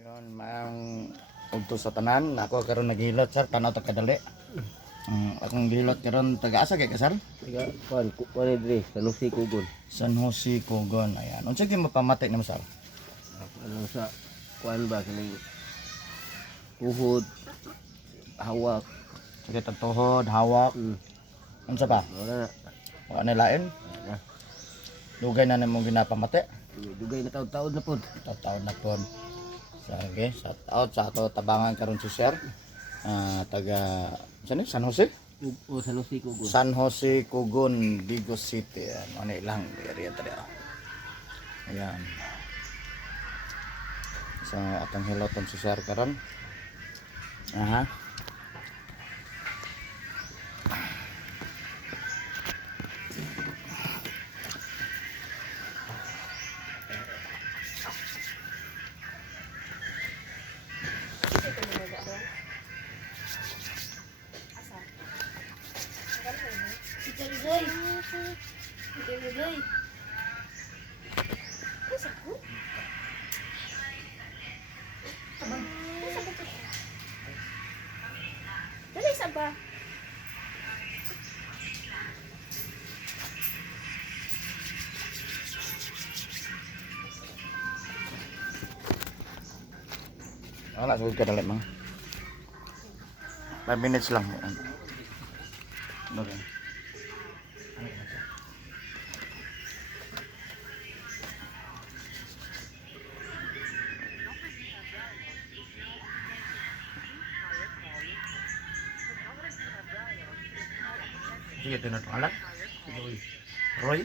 Yun, maang ugto sa tanan. Ako karon naghilot sir, tanaw ta kadali. Akong gihilot karon taga-asa kay ka sir? Tiga kuan diri sa Lucy Kugon. San Jose, Cogon. Ayan. Unsa gyud mapamatay nimo sir? Ano sa kuan ba kini tuhod hawak. Sakit ang tuhod, hawak. Unsa pa? Wala na. Wala na lain. Wala. Dugay na nimo ginapamati. Dugay na taon-taon na pod. Taon na pod. Sige, shout out sa ato tabangan karon si sir. Taga San Jose? O sa Lucy Kugon. San Jose, Cogon, Digo City. Ano ilang area tadi. Ayan. Sa atang hiloton si sir karon. Aha. Dali sa ba? Wala sugod ka dali mga. 5 minutes lang. Ano rin? Sige, ito na pangalan. Roy?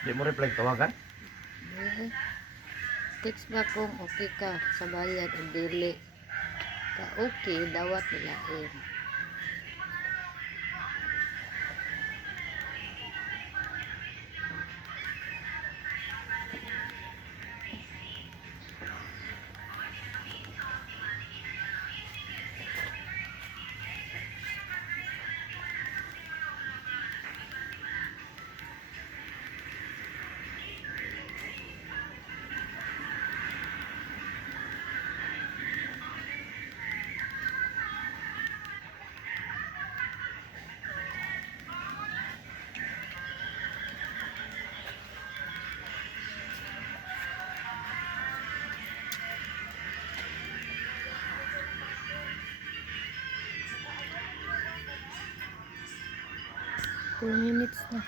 Di mo reply tawagan? Text ba kung okay ka sa bayad o dili? Ka okay, dawat nilain. Two minutes na.